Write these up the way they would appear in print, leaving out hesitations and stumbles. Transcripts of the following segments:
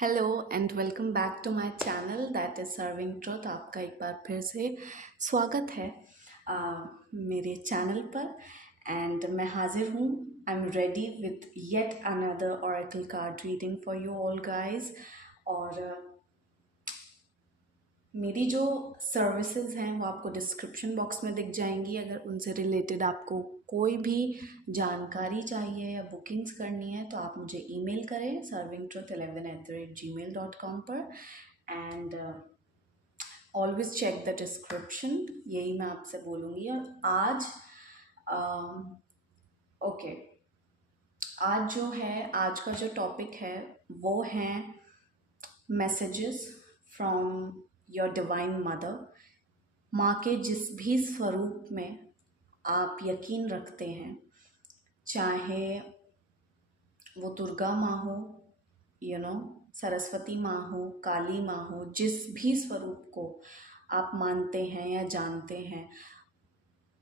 Hello and welcome back to my channel that is serving truth. आपका एक बार फिर से स्वागत है मेरे चैनल पर। एंड मैं हाजिर हूँ। I am ready with yet another Oracle card reading for you all guys. और मेरी जो सर्विसेज हैं वो आपको डिस्क्रिप्शन बॉक्स में दिख जाएंगी। अगर उनसे रिलेटेड आपको कोई भी जानकारी चाहिए या बुकिंग्स करनी है तो आप मुझे ईमेल करें servingtruth11@gmail.com पर। And always check the description, यही मैं आपसे बोलूँगी। और आज ओके आज जो है, आज का जो टॉपिक है वो है messages from your divine mother. माँ के जिस भी स्वरूप में आप यकीन रखते हैं, चाहे वो दुर्गा माँ हो, सरस्वती माँ हो, काली माँ हो, जिस भी स्वरूप को आप मानते हैं या जानते हैं,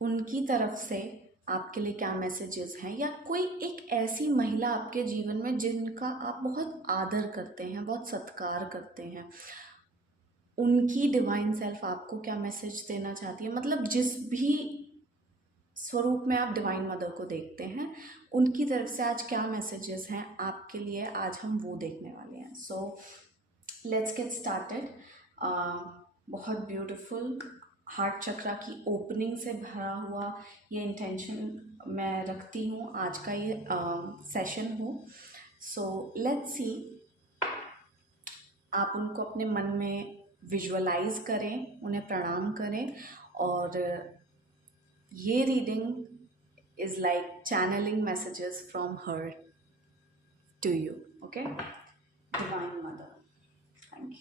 उनकी तरफ से आपके लिए क्या मैसेजेस हैं। या कोई एक ऐसी महिला आपके जीवन में जिनका आप बहुत आदर करते हैं, बहुत सत्कार करते हैं, उनकी डिवाइन सेल्फ आपको क्या मैसेज देना चाहती है। मतलब जिस भी स्वरूप में आप डिवाइन मदर को देखते हैं, उनकी तरफ से आज क्या मैसेजेस हैं आपके लिए, आज हम वो देखने वाले हैं। So let's get started. बहुत ब्यूटीफुल हार्ट चक्रा की ओपनिंग से भरा हुआ ये इंटेंशन मैं रखती हूँ, आज का ये सेशन हो। सो लेट्स सी, आप उनको अपने मन में विजुअलाइज करें, उन्हें प्रणाम करें। और ये reading is like channelling messages from her to you. Okay, divine mother, thank you.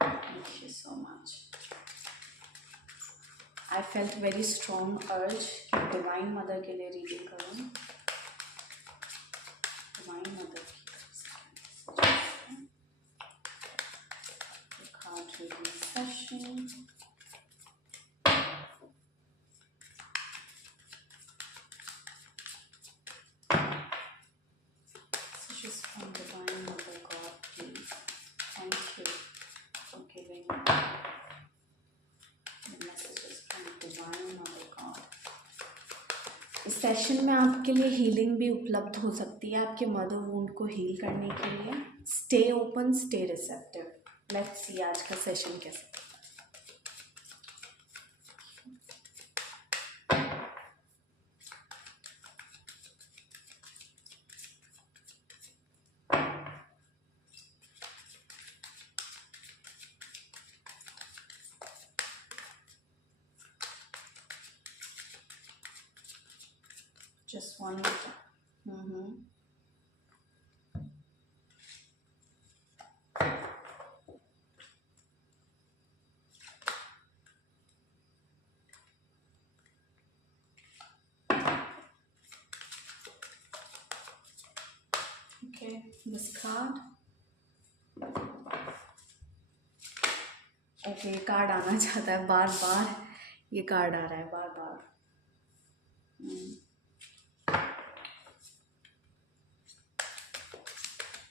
Thank you so much. I felt very strong urge कि डिवाइन मदर के लिए रीडिंग करूँ। डिवाइन मदर की card reading session. Just from divine mother God, please. Thank you for giving the messages from divine mother God. इस session में आपके लिए healing भी उपलब्ध हो सकती है, आपके मदर वुंड को हील करने के लिए। Stay open, stay receptive. Let's see आज का सेशन कैसे। Just one more time. Okay, this card. Okay, card आना चाहता है बार बार, ये कार्ड आ रहा है बार बार।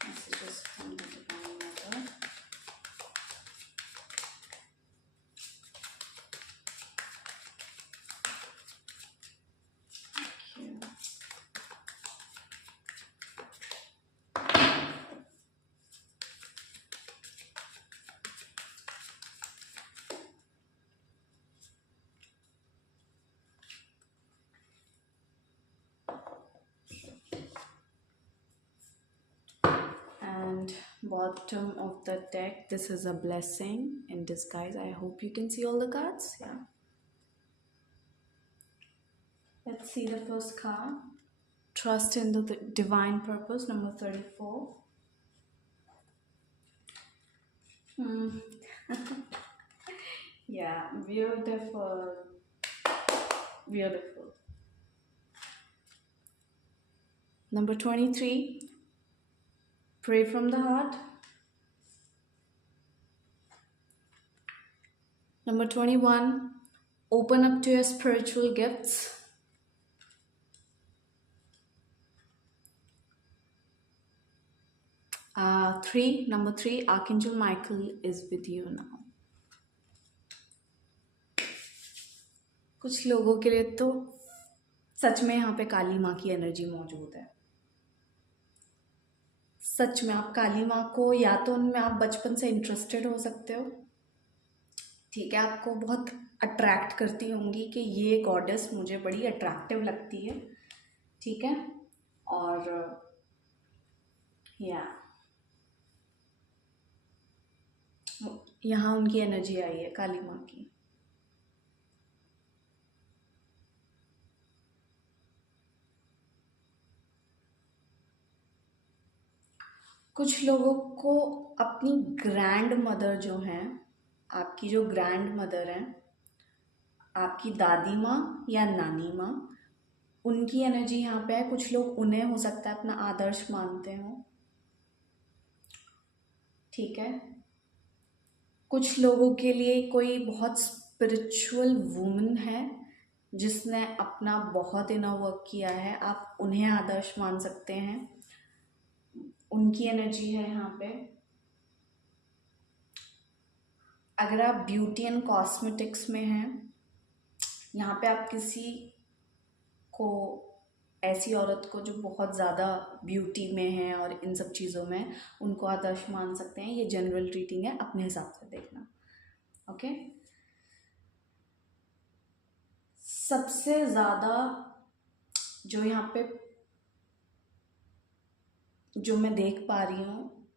Messages from the divine mother. Thank you. And bottom of the deck, this is a blessing in disguise. I hope you can see all the cards. Yeah, let's see the first card. Trust in the divine purpose, number 34. Yeah, beautiful, beautiful. Number 23, pray from the heart. Number 21, open up to your spiritual gifts. Number three, Archangel Michael is with you now. कुछ लोगों के लिए तो सच में यहाँ पे काली माँ की एनर्जी मौजूद है। सच में आप काली माँ को, या तो उनमें आप बचपन से इंटरेस्टेड हो सकते हो, ठीक है, आपको बहुत अट्रैक्ट करती होंगी कि ये गॉडेस मुझे बड़ी अट्रैक्टिव लगती है, ठीक है। और या यहाँ उनकी एनर्जी आई है काली माँ की। कुछ लोगों को अपनी ग्रैंड मदर जो हैं, आपकी जो ग्रैंड मदर हैं, आपकी दादी माँ या नानी माँ, उनकी एनर्जी यहाँ पे है। कुछ लोग उन्हें हो सकता है अपना आदर्श मानते हो, ठीक है। कुछ लोगों के लिए कोई बहुत स्पिरिचुअल वुमन है जिसने अपना बहुत इनर वर्क किया है, आप उन्हें आदर्श मान सकते हैं, उनकी एनर्जी है यहाँ पे। अगर आप ब्यूटी एंड कॉस्मेटिक्स में हैं, यहाँ पे आप किसी को, ऐसी औरत को जो बहुत ज़्यादा ब्यूटी में है और इन सब चीज़ों में, उनको आदर्श मान सकते हैं। ये जनरल रीडिंग है, अपने हिसाब से देखना, ओके। सबसे ज़्यादा जो यहाँ पे जो मैं देख पा रही हूँ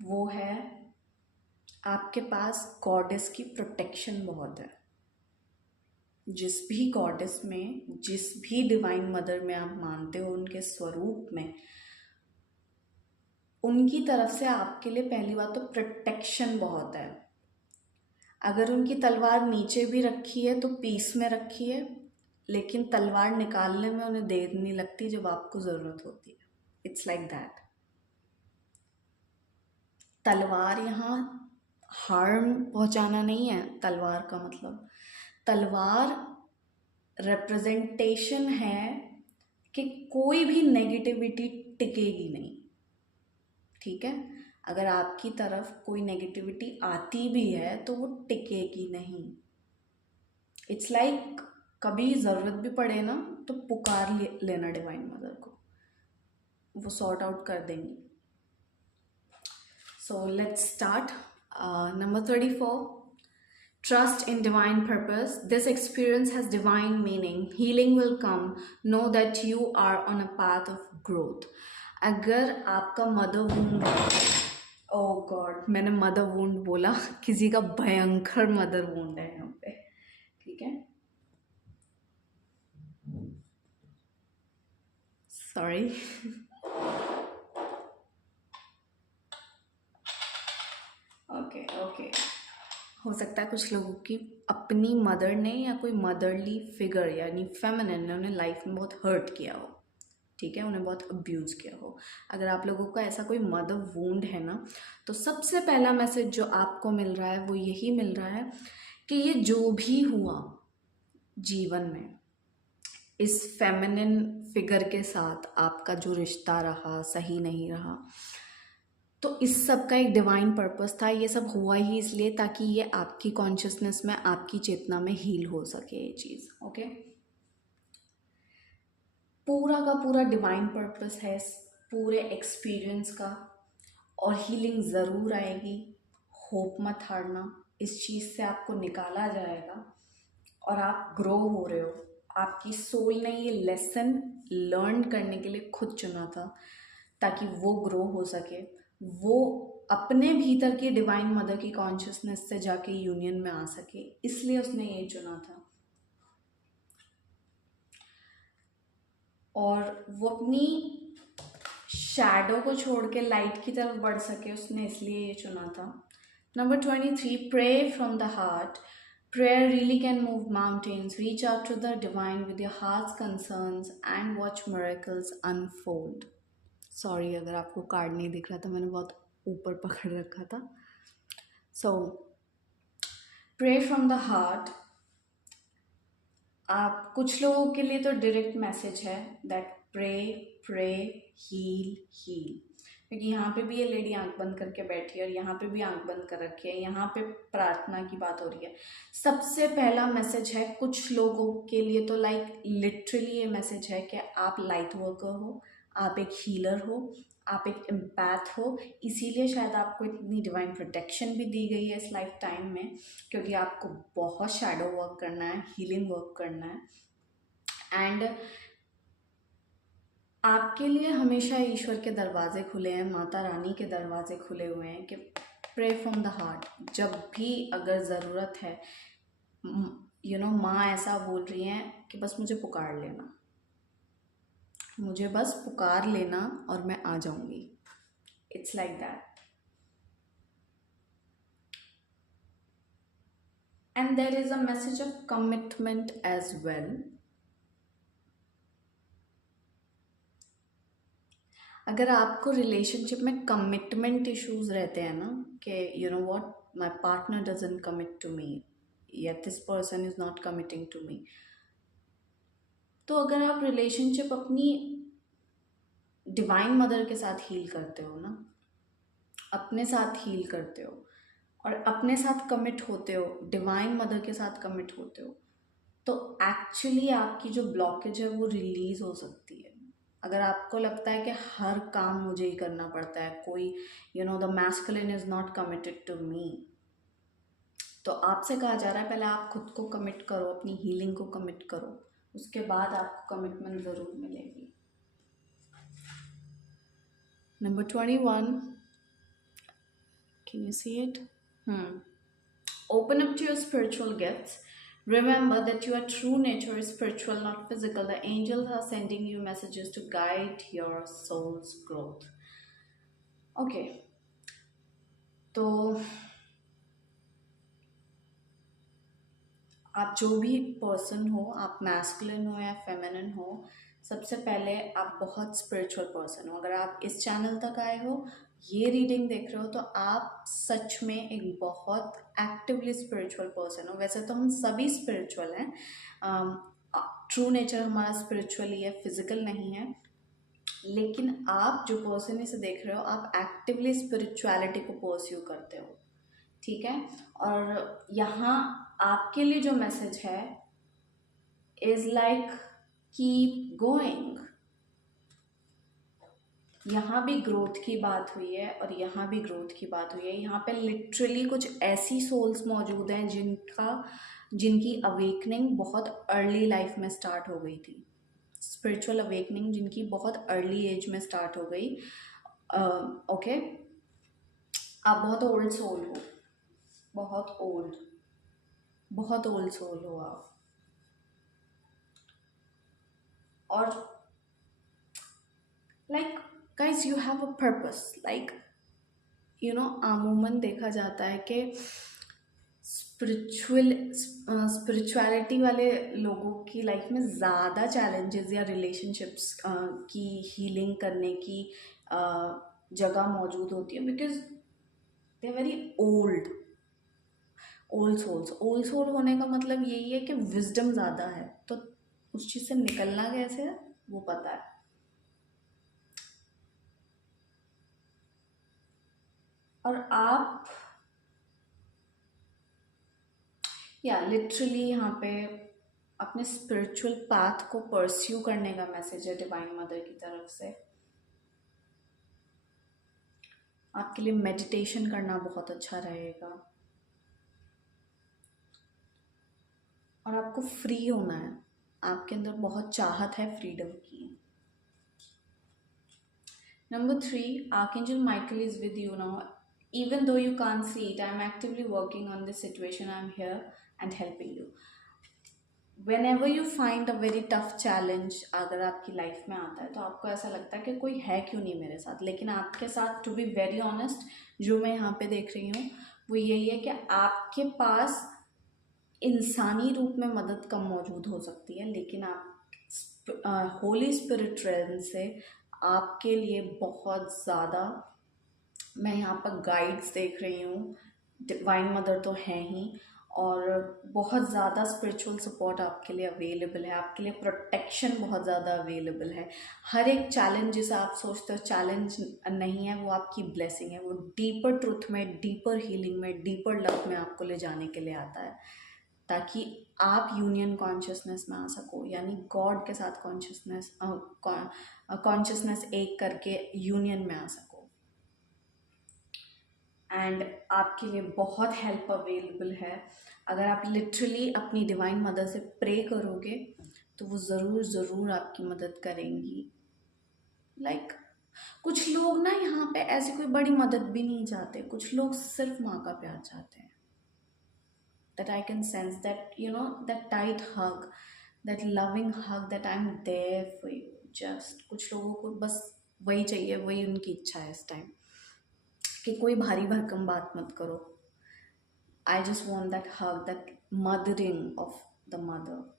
वो है आपके पास गॉडेस की प्रोटेक्शन बहुत है। जिस भी गॉडेस में, जिस भी डिवाइन मदर में आप मानते हो, उनके स्वरूप में, उनकी तरफ से आपके लिए पहली बात तो प्रोटेक्शन बहुत है। अगर उनकी तलवार नीचे भी रखी है तो पीस में रखी है, लेकिन तलवार निकालने में उन्हें देर नहीं लगती जब आपको ज़रूरत होती है। It's like that. तलवार यहाँ हार्म पहुँचाना नहीं है। तलवार का मतलब, तलवार रिप्रेजेंटेशन है कि कोई भी नेगेटिविटी टिकेगी नहीं, ठीक है। अगर आपकी तरफ कोई नेगेटिविटी आती भी है तो वो टिकेगी नहीं। इट्स लाइक कभी ज़रूरत भी पड़े ना तो पुकार लेना डिवाइन मदर को, वो सॉर्ट आउट कर देंगी। So let's start. Number 34, trust in divine purpose. This experience has divine meaning. Healing will come. Know that you are on a path of growth. अगर आपका मदर वुंड, ओह God, मैंने mother wound बोला, किसी का भयंकर mother wound है यहाँ पे, ठीक है, सॉरी। ओके ओके, हो सकता है कुछ लोगों की अपनी मदर ने या कोई मदरली फिगर यानी फेमिनिन ने उन्हें लाइफ में बहुत हर्ट किया हो, ठीक है, उन्हें बहुत अब्यूज़ किया हो। अगर आप लोगों का ऐसा कोई मदर वुंड है ना, तो सबसे पहला मैसेज जो आपको मिल रहा है वो यही मिल रहा है कि ये जो भी हुआ जीवन में, इस फेमिनिन फिगर के साथ आपका जो रिश्ता रहा, सही नहीं रहा, तो इस सब का एक डिवाइन पर्पस था। ये सब हुआ ही इसलिए ताकि ये आपकी कॉन्शियसनेस में, आपकी चेतना में हील हो सके ये चीज़, ओके। पूरा का पूरा डिवाइन पर्पस है इस पूरे एक्सपीरियंस का, और हीलिंग ज़रूर आएगी। होप मत हारना, इस चीज़ से आपको निकाला जाएगा और आप ग्रो हो रहे हो। आपकी सोल ने ये लेसन लर्न करने के लिए खुद चुना था ताकि वो ग्रो हो सके, वो अपने भीतर की डिवाइन मदर की कॉन्शियसनेस से जाके यूनियन में आ सके, इसलिए उसने ये चुना था। और वो अपनी शैडो को छोड़ के लाइट की तरफ बढ़ सके, उसने इसलिए ये चुना था। Number 23, pray from the heart. Prayer really can move mountains. Reach out to the divine with your heart's concerns and watch miracles unfold. Sorry अगर आपको कार्ड नहीं दिख रहा था, मैंने बहुत ऊपर पकड़ रखा था। So pray from the heart. आप कुछ लोगों के लिए तो डायरेक्ट मैसेज है that pray pray heal heal. क्योंकि यहाँ पे भी ये लेडी आंख बंद करके बैठी है और यहाँ पे भी आंख बंद कर रखी है, यहाँ पे प्रार्थना की बात हो रही है। सबसे पहला मैसेज है कुछ लोगों के लिए तो लाइक लिटरली ये मैसेज है कि आप लाइट वर्कर हो, आप एक हीलर हो, आप एक एम्पैथ हो। इसीलिए शायद आपको इतनी डिवाइन प्रोटेक्शन भी दी गई है इस लाइफ टाइम में, क्योंकि आपको बहुत शैडो वर्क करना है, हीलिंग वर्क करना है। एंड आपके लिए हमेशा ईश्वर के दरवाजे खुले हैं, माता रानी के दरवाजे खुले हुए हैं कि प्रे फ्रॉम द हार्ट। जब भी अगर ज़रूरत है, माँ ऐसा बोल रही हैं कि बस मुझे पुकार लेना, मुझे बस पुकार लेना और मैं आ जाऊंगी। It's like that. And there is a message of commitment as well. अगर आपको रिलेशनशिप में कमिटमेंट इश्यूज रहते हैं ना, कि you know what, my partner doesn't commit to me, या this person is not committing to me, तो अगर आप रिलेशनशिप अपनी डिवाइन मदर के साथ हील करते हो ना, अपने साथ हील करते हो और अपने साथ कमिट होते हो, डिवाइन मदर के साथ कमिट होते हो, तो एक्चुअली आपकी जो ब्लॉकेज है वो रिलीज हो सकती है। अगर आपको लगता है कि हर काम मुझे ही करना पड़ता है, कोई the masculine is not committed to me, तो आपसे कहा जा रहा है पहले आप खुद को कमिट करो, अपनी हीलिंग को कमिट करो, उसके बाद आपको कमिटमेंट ज़रूर मिलेगी। Number 21, can you see it? Open up to your spiritual gifts. Remember that your true nature is spiritual, not physical. The angels are sending you messages to guide your soul's growth. Okay, तो आप जो भी person हो, आप masculine हो या feminine हो, सबसे पहले आप बहुत स्पिरिचुअल पर्सन हो। अगर आप इस चैनल तक आए हो, ये रीडिंग देख रहे हो, तो आप सच में एक बहुत एक्टिवली स्पिरिचुअल पर्सन हो। वैसे तो हम सभी स्पिरिचुअल हैं, ट्रू नेचर हमारा स्पिरिचुअल ही है, फिजिकल नहीं है, लेकिन आप जो पर्सन इसे देख रहे हो, आप एक्टिवली स्पिरिचुअलिटी को परस्यू करते हो, ठीक है। और यहाँ आपके लिए जो मैसेज है इज लाइक कीप गोइंग। यहाँ भी ग्रोथ की बात हुई है और यहाँ भी ग्रोथ की बात हुई है। यहाँ पे लिटरली कुछ ऐसी सोल्स मौजूद हैं जिनकी अवेकनिंग बहुत अर्ली लाइफ में स्टार्ट हो गई थी, स्पिरिचुअल अवेकनिंग जिनकी बहुत अर्ली एज में स्टार्ट हो गई। ओके, आप बहुत ओल्ड सोल हो, बहुत ओल्ड सोल हो आप। और like guys, you have a purpose. Like अमूमन देखा जाता है कि स्पिरिचुअलिटी वाले लोगों की लाइफ में ज़्यादा चैलेंजेस या रिलेशनशिप्स की हीलिंग करने की जगह मौजूद होती है, because they are very old souls. Old soul होने का मतलब यही है कि विजडम ज़्यादा है, तो उस चीज़ से निकलना कैसे है वो पता है। और आप लिटरली यहाँ पे अपने स्पिरिचुअल पाथ को परस्यू करने का मैसेज है डिवाइन मदर की तरफ से। आपके लिए मेडिटेशन करना बहुत अच्छा रहेगा और आपको फ्री होना है। आपके अंदर बहुत चाहत है फ्रीडम की। Number 3, Archangel Michael is with you now. Even though you can't see it, I'm actively working on this situation. I'm here and helping you. Whenever you find a very tough challenge, अगर आपकी life में आता है तो आपको ऐसा लगता है कि कोई है क्यों नहीं मेरे साथ, लेकिन आपके साथ, टू बी वेरी ऑनेस्ट, जो मैं यहाँ पे देख रही हूँ वो यही है कि आपके पास इंसानी रूप में मदद कम मौजूद हो सकती है, लेकिन आप होली स्पिरिट रेल्म से आपके लिए बहुत ज़्यादा, मैं यहाँ पर गाइड्स देख रही हूँ, डिवाइन मदर तो है ही, और बहुत ज़्यादा स्पिरिचुअल सपोर्ट आपके लिए अवेलेबल है, आपके लिए प्रोटेक्शन बहुत ज़्यादा अवेलेबल है। हर एक चैलेंज जिसे आप सोचते हो चैलेंज नहीं है, वो आपकी ब्लेसिंग है। वो डीपर ट्रुथ में, डीपर हीलिंग में, डीपर लव में आपको ले जाने के लिए आता है, ताकि आप यूनियन कॉन्शियसनेस में आ सको, यानी गॉड के साथ कॉन्शियसनेस एक करके यूनियन में आ सको। एंड आपके लिए बहुत हेल्प अवेलेबल है। अगर आप लिटरली अपनी डिवाइन मदर से प्रे करोगे तो वो ज़रूर ज़रूर आपकी मदद करेंगी। कुछ लोग ना यहाँ पे ऐसी कोई बड़ी मदद भी नहीं चाहते, कुछ लोग सिर्फ माँ का प्यार चाहते हैं। That I can sense that, that tight hug, that loving hug, that I am there for you. Just कुछ लोगों को बस वही चाहिए, वही उनकी इच्छा है इस टाइम, कि कोई भारी भरकम बात मत करो। I just want that hug, that mothering of the mother.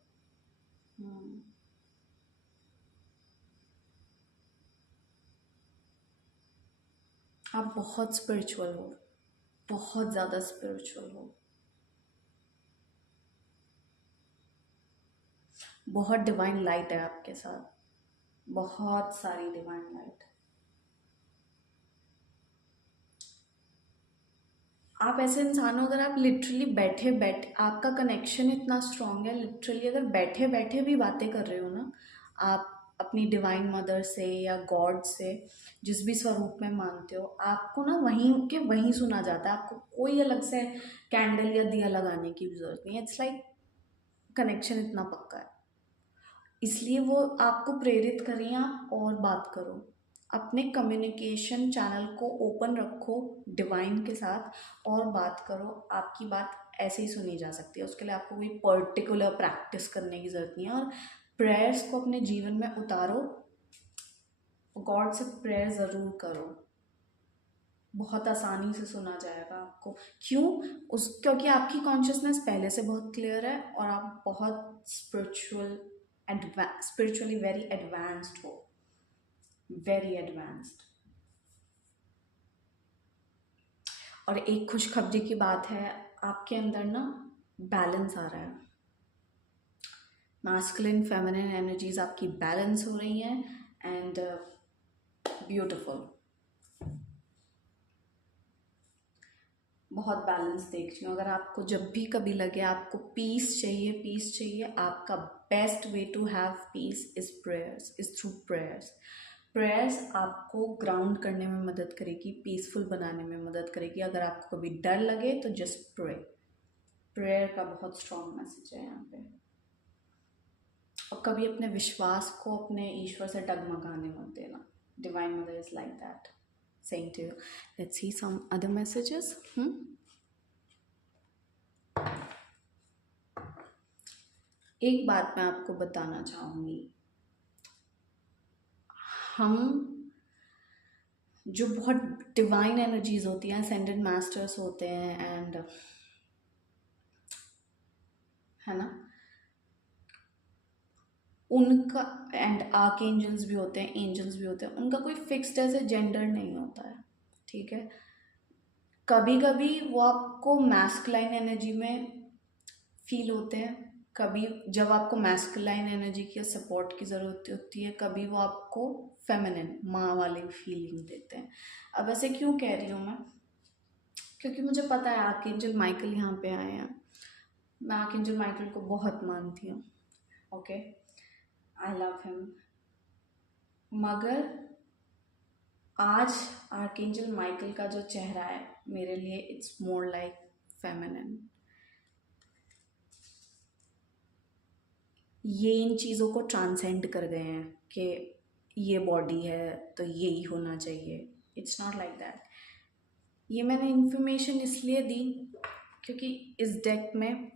आप बहुत स्पिरिचुअल हो, बहुत ज़्यादा स्पिरिचुअल हो, बहुत डिवाइन लाइट है आपके साथ, बहुत सारी डिवाइन लाइट। आप ऐसे इंसान हो, अगर आप लिटरली बैठे आपका कनेक्शन इतना स्ट्रांग है, लिटरली अगर बैठे बैठे भी बातें कर रहे हो ना आप अपनी डिवाइन मदर से या गॉड से, जिस भी स्वरूप में मानते हो, आपको ना वहीं के वहीं सुना जाता है। आपको कोई अलग से कैंडल या दिया लगाने की भी जरूरत नहीं है। इट्स लाइक कनेक्शन इतना पक्का है, इसलिए वो आपको प्रेरित कर रही हैं आप और बात करो। अपने कम्युनिकेशन चैनल को ओपन रखो डिवाइन के साथ और बात करो। आपकी बात ऐसे ही सुनी जा सकती है, उसके लिए आपको कोई पर्टिकुलर प्रैक्टिस करने की ज़रूरत नहीं है। और प्रेयर्स को अपने जीवन में उतारो, गॉड से प्रेयर ज़रूर करो, बहुत आसानी से सुना जाएगा आपको। क्योंकि आपकी कॉन्शियसनेस पहले से बहुत क्लियर है और आप बहुत स्पिरिचुअली वेरी एडवांस्ड हो, वेरी एडवांस्ड। और एक खुशखबरी की बात है, आपके अंदर ना बैलेंस आ रहा है। मैस्कुलिन फेमिनिन एनर्जीज आपकी बैलेंस हो रही हैं एंड ब्यूटिफुल, बहुत बैलेंस देख रही हूँ। अगर आपको जब भी कभी लगे आपको पीस चाहिए, आपका best way to have peace is prayers, is through prayers. Prayers आपको ग्राउंड करने में मदद करेगी, पीसफुल बनाने में मदद करेगी। अगर आपको कभी डर लगे तो जस्ट प्रे। प्रेयर का बहुत स्ट्रॉन्ग मैसेज है यहाँ पे। और कभी अपने विश्वास को अपने ईश्वर से डगमगाने मत देना। Divine mother is like that saying to you. Let's see some other messages. एक बात मैं आपको बताना चाहूँगी, हम जो बहुत डिवाइन एनर्जीज होती हैं, असेंडेड मास्टर्स होते हैं एंड है ना, उनका एंड आर्क एंजल्स भी होते हैं, एंजल्स भी होते हैं, उनका कोई फिक्स्ड ऐसे जेंडर नहीं होता है, ठीक है। कभी कभी वो आपको मैस्कुलाइन एनर्जी में फील होते हैं, कभी जब आपको मैस्कुलाइन एनर्जी की सपोर्ट की ज़रूरत होती है, कभी वो आपको फेमिनिन माँ वाली फीलिंग देते हैं। अब ऐसे क्यों कह रही हूँ मैं, क्योंकि मुझे पता है आर्कएंजल माइकल यहाँ पे आए हैं। मैं आर्कएंजल माइकल को बहुत मानती हूँ, ओके, आई लव हिम। मगर आज आर्कएंजल माइकल का जो चेहरा है मेरे लिए, इट्स मोर लाइक फेमिनिन। ये इन चीज़ों को ट्रांसेंड कर गए हैं कि ये बॉडी है तो यही होना चाहिए। It's not like that. ये मैंने इन्फॉर्मेशन इसलिए दी क्योंकि इस डेक में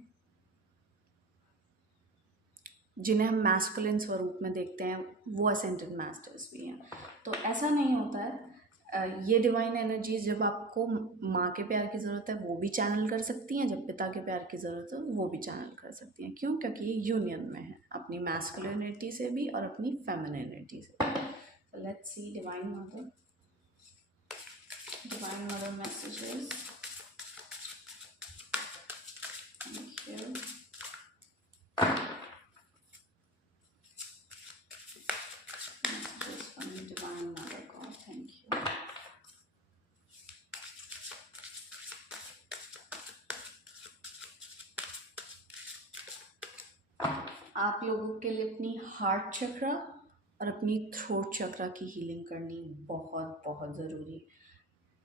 जिन्हें हम मैस्कुलिन स्वरूप में देखते हैं वो असेंडेड मास्टर्स भी हैं। तो ऐसा नहीं होता है, ये डिवाइन एनर्जीज जब आपको माँ के प्यार की ज़रूरत है वो भी चैनल कर सकती हैं, जब पिता के प्यार की ज़रूरत है वो भी चैनल कर सकती हैं। क्यों? क्योंकि ये यूनियन में है अपनी मैस्कुलिनिटी से भी और अपनी फेमिनिनिटी से भी। So let's see divine mother messages Thank you. Messages from Divine Mother God. Thank you. आप लोगों के लिए अपनी हार्ट चक्रा और अपनी थ्रोट चक्रा की हीलिंग करनी बहुत बहुत ज़रूरी है।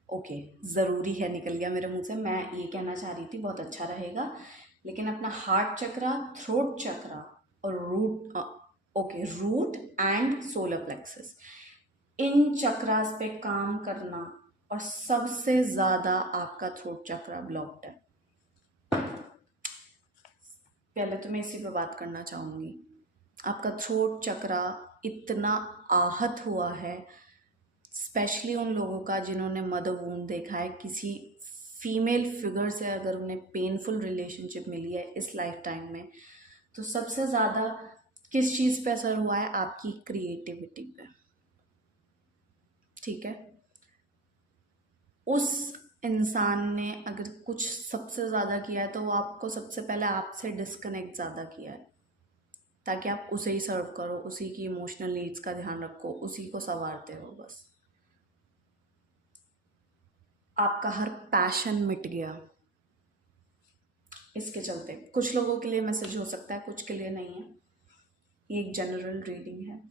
ओके, ज़रूरी है निकल गया मेरे मुंह से, मैं ये कहना चाह रही थी बहुत अच्छा रहेगा, लेकिन अपना हार्ट चक्रा, थ्रोट चक्रा और रूट एंड सोलर प्लेक्सस, इन चक्रास पे काम करना। और सबसे ज़्यादा आपका थ्रोट चक्रा ब्लॉक्ड है। पहले तो मैं इसी पे बात करना चाहूँगी। आपका थ्रोट चक्रा इतना आहत हुआ है, स्पेशली उन लोगों का जिन्होंने मदर वूंड देखा है, किसी फीमेल फिगर से अगर उन्हें पेनफुल रिलेशनशिप मिली है इस लाइफ टाइम में, तो सबसे ज़्यादा किस चीज़ पे असर हुआ है? आपकी क्रिएटिविटी पे। ठीक है, उस इंसान ने अगर कुछ सबसे ज़्यादा किया है तो वो आपको सबसे पहले आपसे डिस्कनेक्ट ज़्यादा किया है, ताकि आप उसे ही सर्व करो, उसी की इमोशनल नीड्स का ध्यान रखो, उसी को संवारते हो बस। आपका हर पैशन मिट गया इसके चलते। कुछ लोगों के लिए मैसेज हो सकता है, कुछ के लिए नहीं है, ये एक जनरल रीडिंग है।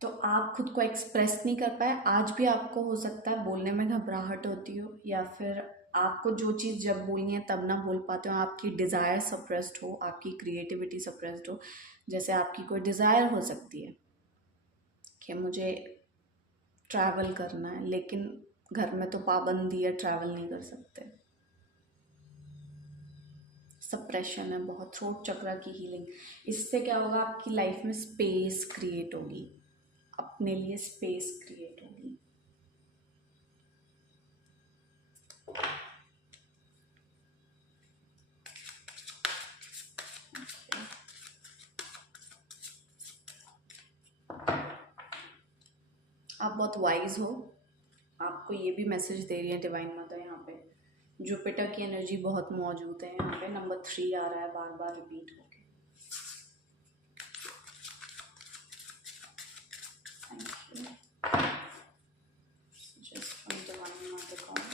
तो आप खुद को एक्सप्रेस नहीं कर पाए, आज भी आपको हो सकता है बोलने में घबराहट होती हो, या फिर आपको जो चीज़ जब बोलनी है तब ना बोल पाते हो, आपकी डिज़ायर सप्रेस्ड हो, आपकी क्रिएटिविटी सप्रेस्ड हो। जैसे आपकी कोई डिज़ायर हो सकती है कि मुझे ट्रैवल करना है, लेकिन घर में तो पाबंदी है, ट्रैवल नहीं कर सकते, सप्रेशन है बहुत। थ्रोट चक्रा की हीलिंग, इससे क्या होगा? आपकी लाइफ में स्पेस क्रिएट होगी, अपने लिए स्पेस क्रिएट होगी। आप बहुत वाइज हो, आपको ये भी मैसेज दे रही है डिवाइन मदर। यहाँ पे जुपिटर की एनर्जी बहुत मौजूद है। यहाँ पे नंबर 3 आ रहा है बार बार रिपीट होके। Thank you. Just from divine mother God.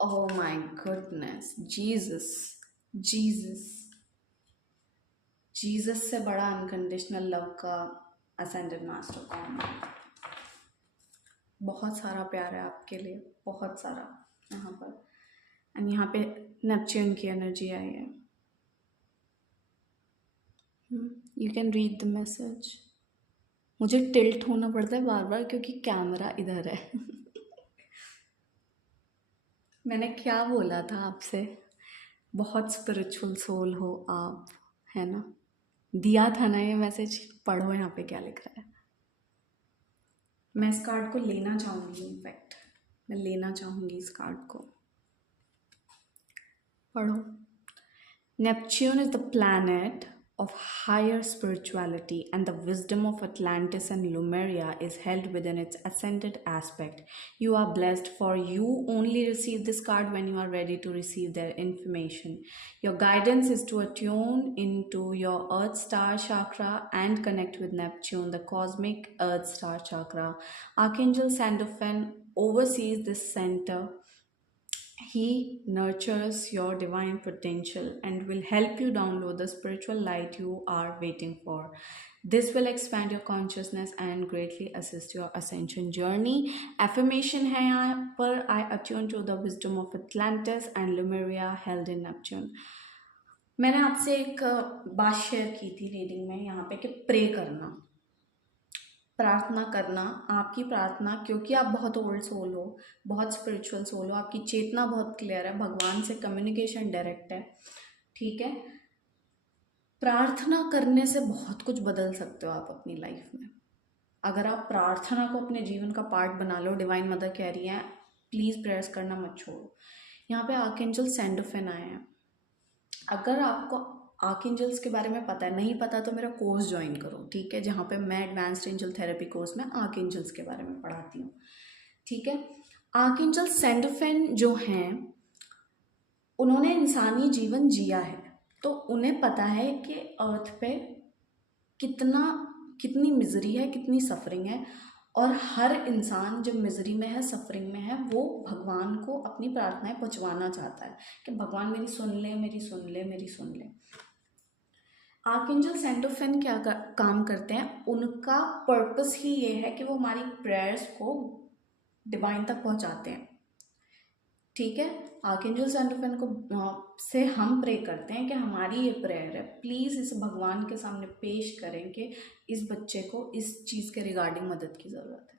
Oh my goodness, Jesus, Jesus, Jesus से बड़ा अनकंडीशनल लव का असेंडेड मास्टर कौन है? बहुत सारा प्यार है आपके लिए, बहुत सारा यहाँ पर। एंड यहाँ पे नेपच्यून की एनर्जी आई है। You can read the message. मुझे टिल्ट होना पड़ता है बार बार क्योंकि कैमरा इधर है। मैंने क्या बोला था आपसे? बहुत स्पिरिचुअल सोल हो आप, है ना? दिया था ना ये मैसेज। पढ़ो यहाँ पे क्या लिख रहा है। मैं इस कार्ड को लेना चाहूँगी, इनफैक्ट मैं लेना चाहूँगी इस कार्ड को। पढ़ो। Neptune is the planet of higher spirituality, and the wisdom of Atlantis and Lemuria is held within its ascended aspect. You are blessed, for you only receive this card when you are ready to receive their information. Your guidance is to attune into your Earth Star chakra and connect with Neptune, the cosmic Earth Star chakra. Archangel Sandalphon oversees this center. He nurtures your divine potential and will help you download the spiritual light you are waiting for. This will expand your consciousness and greatly assist your ascension journey. Affirmation है यहाँ पर, I attune to the wisdom of Atlantis and Lemuria held in Neptune. मैंने आपसे एक बात share की थी reading में यहाँ पे कि प्रे करना। प्रार्थना करना, आपकी प्रार्थना, क्योंकि आप बहुत ओल्ड सोल हो, बहुत स्पिरिचुअल सोल हो, आपकी चेतना बहुत क्लियर है, भगवान से कम्युनिकेशन डायरेक्ट है, ठीक है। प्रार्थना करने से बहुत कुछ बदल सकते हो आप अपनी लाइफ में। अगर आप प्रार्थना को अपने जीवन का पार्ट बना लो, डिवाइन मदर कह रही हैं प्लीज़ प्रेयर्स करना मत छोड़ो। यहाँ पे आर्कएंजल सैंडोफिन आए हैं। अगर आपको आर्कएंजल्स के बारे में पता है, नहीं पता तो मेरा कोर्स ज्वाइन करो, ठीक है, जहाँ पे मैं एडवांस्ड एंजल थेरेपी कोर्स में आर्कएंजल्स के बारे में पढ़ाती हूँ, ठीक है। आर्कएंजल सैंडोफिन जो हैं, उन्होंने इंसानी जीवन जिया है, तो उन्हें पता है कि अर्थ पे कितना कितनी मिजरी है, कितनी सफरिंग है, और हर इंसान जब मिजरी में है, सफरिंग में है, वो भगवान को अपनी प्रार्थनाएं पहुंचवाना चाहता है कि भगवान मेरी सुन ले, मेरी सुन ले, मेरी सुन ले। आर्कएंजल सैंडोफिन क्या काम करते हैं, उनका पर्पस ही ये है कि वो हमारी प्रेयर्स को डिवाइन तक पहुंचाते हैं, ठीक है। आर्कएंजल सैंडोफिन को से हम प्रे करते हैं कि हमारी ये प्रेयर है, प्लीज़ इस भगवान के सामने पेश करें कि इस बच्चे को इस चीज़ के रिगार्डिंग मदद की ज़रूरत है।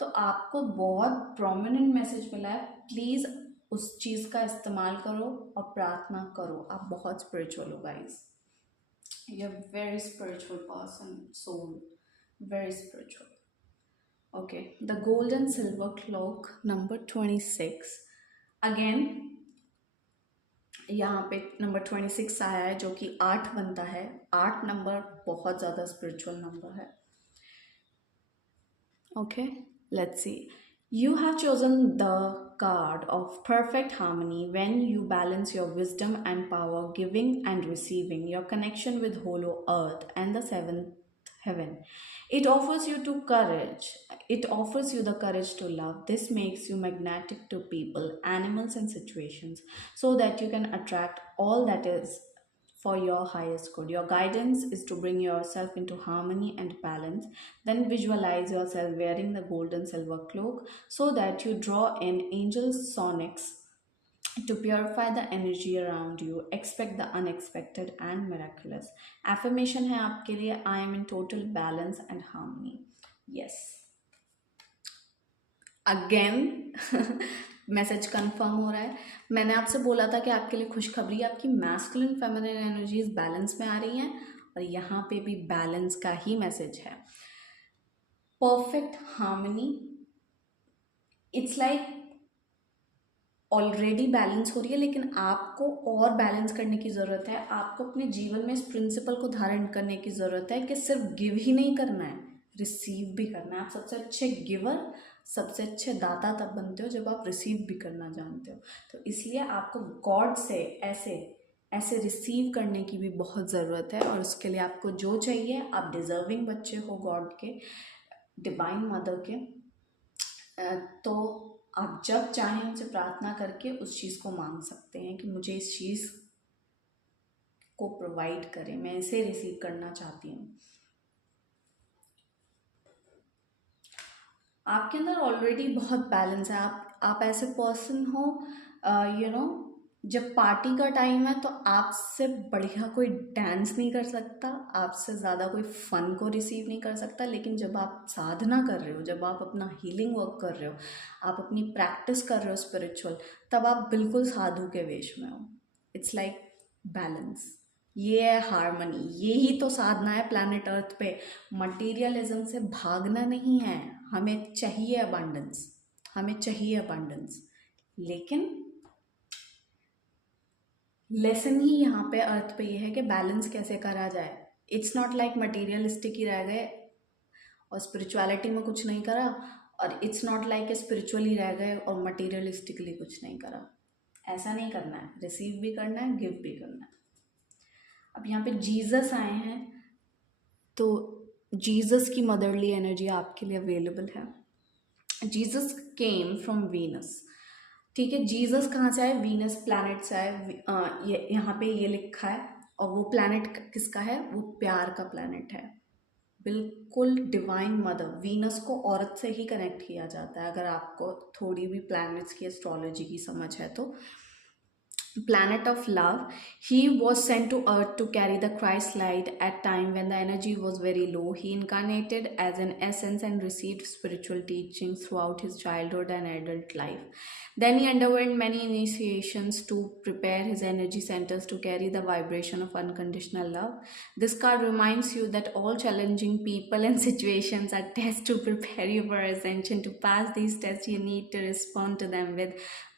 तो आपको बहुत प्रोमिनेंट मैसेज मिला है, प्लीज़ उस चीज़ का इस्तेमाल करो और प्रार्थना करो। आप बहुत स्पिरिचुअल हो guys, you are very spiritual person, soul, very spiritual. Okay, the gold and silver clock number 26 again, यहाँ पे नंबर 26 आया है जो कि 8 बनता है। 8 नंबर बहुत ज़्यादा स्पिरिचुअल नंबर है। Okay, let's see. You have chosen the card of perfect harmony when you balance your wisdom and power, giving and receiving, your connection with hollow earth and the seventh heaven. It offers you to courage. It offers you the courage to love. This makes you magnetic to people, animals, and situations so that you can attract all that is for your highest good. Your guidance is to bring yourself into harmony and balance. Then visualize yourself wearing the gold and silver cloak so that you draw in angel sonics to purify the energy around you. Expect the unexpected and miraculous. Affirmation है आपके लिए, I am in total balance and harmony. Yes. Again message confirm हो रहा है। मैंने आपसे बोला था कि आपके लिए खुशखबरी, आपकी मैस्कुलिन फेमिनिन एनर्जीज बैलेंस में आ रही हैं, और यहाँ पे भी बैलेंस का ही मैसेज है। Perfect harmony, it's like already balance हो रही है, लेकिन आपको और बैलेंस करने की ज़रूरत है। आपको अपने जीवन में इस प्रिंसिपल को धारण करने की ज़रूरत है कि सिर्फ गिव ही नहीं करना है, रिसीव भी करना है। आप सबसे अच्छे गिवर, सबसे अच्छे दाता तब बनते हो जब आप रिसीव भी करना जानते हो। तो इसलिए आपको गॉड से ऐसे ऐसे रिसीव करने की भी बहुत ज़रूरत है, और उसके लिए आपको जो चाहिए, आप डिज़र्विंग बच्चे हो गॉड के, डिवाइन मदर के, तो आप जब चाहें उनसे प्रार्थना करके उस चीज़ को मांग सकते हैं कि मुझे इस चीज़ को प्रोवाइड करें, मैं इसे रिसीव करना चाहती हूँ। आपके अंदर ऑलरेडी बहुत बैलेंस है। आप ऐसे पर्सन हो, यू नो, जब पार्टी का टाइम है तो आपसे बढ़िया कोई डांस नहीं कर सकता, आपसे ज़्यादा कोई फन को रिसीव नहीं कर सकता। लेकिन जब आप साधना कर रहे हो, जब आप अपना हीलिंग वर्क कर रहे हो, आप अपनी प्रैक्टिस कर रहे हो स्पिरिचुअल, तब आप बिल्कुल साधु के वेश में हो। इट्स लाइक बैलेंस, ये है हार्मनी, यही तो साधना है प्लैनेट अर्थ पे। मटेरियलिज्म से भागना नहीं है, हमें चाहिए अबंडेंस, हमें चाहिए अबंडेंस, लेकिन लेसन ही यहाँ पे अर्थ पे ये है कि बैलेंस कैसे करा जाए। इट्स नॉट लाइक मटेरियलिस्टिक ही रह गए और स्पिरिचुअलिटी में कुछ नहीं करा, और इट्स नॉट लाइक स्पिरिचुअली रह गए और मटेरियलिस्टिकली कुछ नहीं करा। ऐसा नहीं करना है, रिसीव भी करना है, गिव भी करना है। अब यहाँ पे जीसस आए हैं, तो जीसस की मदरली एनर्जी आपके लिए अवेलेबल है। जीसस केम फ्रॉम वीनस, ठीक है। जीसस कहाँ से आए? वीनस प्लैनेट से आए। ये यहाँ पे ये लिखा है, और वो प्लैनेट किसका है? वो प्यार का प्लैनेट है, बिल्कुल डिवाइन मदर। वीनस को औरत से ही कनेक्ट किया जाता है, अगर आपको थोड़ी भी प्लैनेट्स की एस्ट्रोलॉजी की समझ है तो। planet of love. He was sent to earth to carry the Christ light at time when the energy was very low. He incarnated as an essence and received spiritual teachings throughout his childhood and adult life. Then he underwent many initiations to prepare his energy centers to carry the vibration of unconditional love. This card reminds you that all challenging people and situations are tests to prepare you for ascension. To pass these tests, you need to respond to them with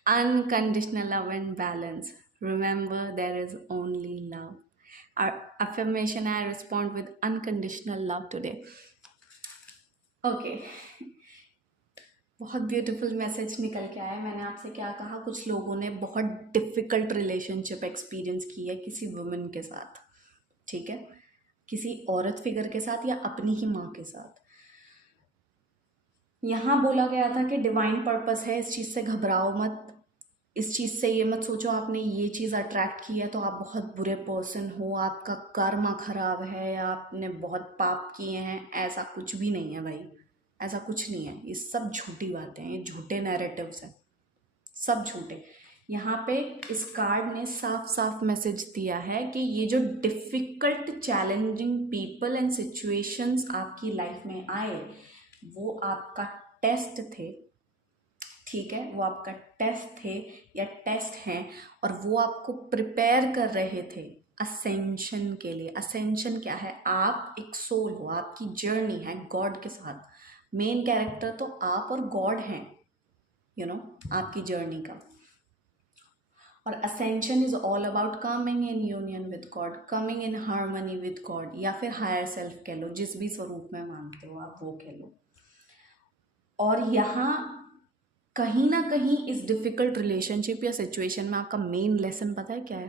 unconditional love and balance. Remember, there is only love. Our affirmation, I respond with unconditional love today. Okay, बहुत beautiful message निकल के आया। मैंने आपसे क्या कहा, कुछ लोगों ने बहुत डिफ़िकल्ट रिलेशनशिप एक्सपीरियंस की है किसी वुमेन के साथ, ठीक है, किसी औरत फिगर के साथ या अपनी ही माँ के साथ। यहाँ बोला गया था कि डिवाइन पर्पस है, इस चीज़ से घबराओ मत, इस चीज़ से ये मत सोचो आपने ये चीज़ अट्रैक्ट की है तो आप बहुत बुरे पर्सन हो, आपका कर्मा खराब है या आपने बहुत पाप किए हैं। ऐसा कुछ भी नहीं है भाई, ऐसा कुछ नहीं है। ये सब झूठी बातें हैं, ये झूठे नैरेटिव्स हैं, सब झूठे। यहाँ पे इस कार्ड ने साफ साफ मैसेज दिया है कि ये जो difficult challenging people and situations आपकी लाइफ में आए वो आपका टेस्ट थे, ठीक है, वो आपका टेस्ट थे या टेस्ट हैं और वो आपको प्रिपेयर कर रहे थे असेंशन के लिए। असेंशन क्या है? आप एक सोल हो, आपकी जर्नी है गॉड के साथ। मेन कैरेक्टर तो आप और गॉड हैं, यू नो, आपकी जर्नी का। और ascension is all about coming in union with God, coming in harmony with God, या फिर हायर सेल्फ कह लो, जिस भी स्वरूप में मानते हो आप वो कह लो। और यहाँ कहीं ना कहीं इस डिफ़िकल्ट रिलेशनशिप या सिचुएशन में आपका मेन लेसन पता है क्या है?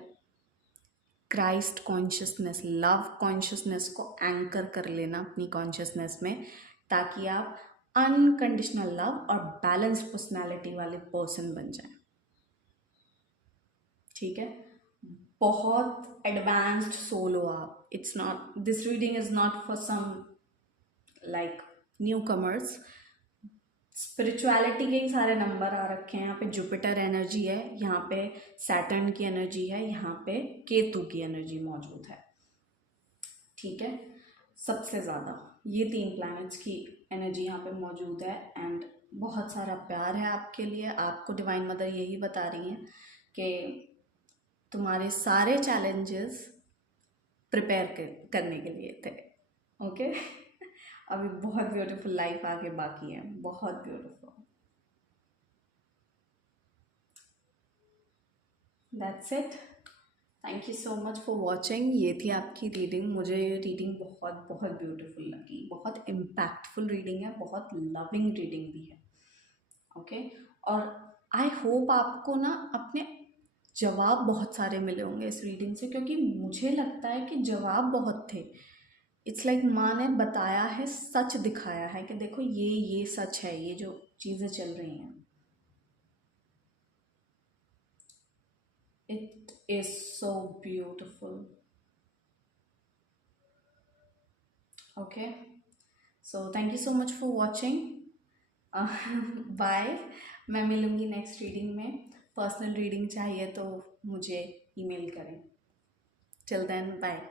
क्राइस्ट कॉन्शियसनेस, लव कॉन्शियसनेस को एंकर कर लेना अपनी कॉन्शियसनेस में, ताकि आप अनकंडीशनल लव और बैलेंस पर्सनालिटी वाले पर्सन बन जाएं, ठीक है। बहुत एडवांस्ड सोल हो आप। It's not, this reading is not for some like newcomers. Spirituality के ही सारे नंबर आ रखे हैं। यहाँ पे जुपिटर एनर्जी है, यहाँ पे सैटर्न की एनर्जी है, यहाँ पे केतु की एनर्जी मौजूद है, ठीक है। सबसे ज़्यादा ये 3 प्लैनेट्स की एनर्जी यहाँ पे मौजूद है। एंड बहुत सारा प्यार है आपके लिए। आपको डिवाइन मदर यही बता रही हैं कि तुम्हारे सारे चैलेंजेस प्रिपेयर करने के लिए थे, ओके। अभी बहुत ब्यूटीफुल लाइफ आगे बाकी है, बहुत beautiful. That's it, thank you so much for watching. ये थी आपकी रीडिंग। मुझे ये रीडिंग बहुत बहुत ब्यूटीफुल लगी, बहुत इम्पैक्टफुल रीडिंग है, बहुत लविंग रीडिंग भी है, ओके। और आई होप आपको ना अपने जवाब बहुत सारे मिले होंगे इस रीडिंग से, क्योंकि मुझे लगता है कि जवाब बहुत थे। इट्स लाइक माँ ने बताया है, सच दिखाया है कि देखो ये सच है, ये जो चीज़ें चल रही हैं। It is so beautiful, okay. So thank you so much for watching, bye. मैं मिलूँगी नेक्स्ट रीडिंग में। पर्सनल रीडिंग चाहिए तो मुझे ईमेल करें। Till then, bye.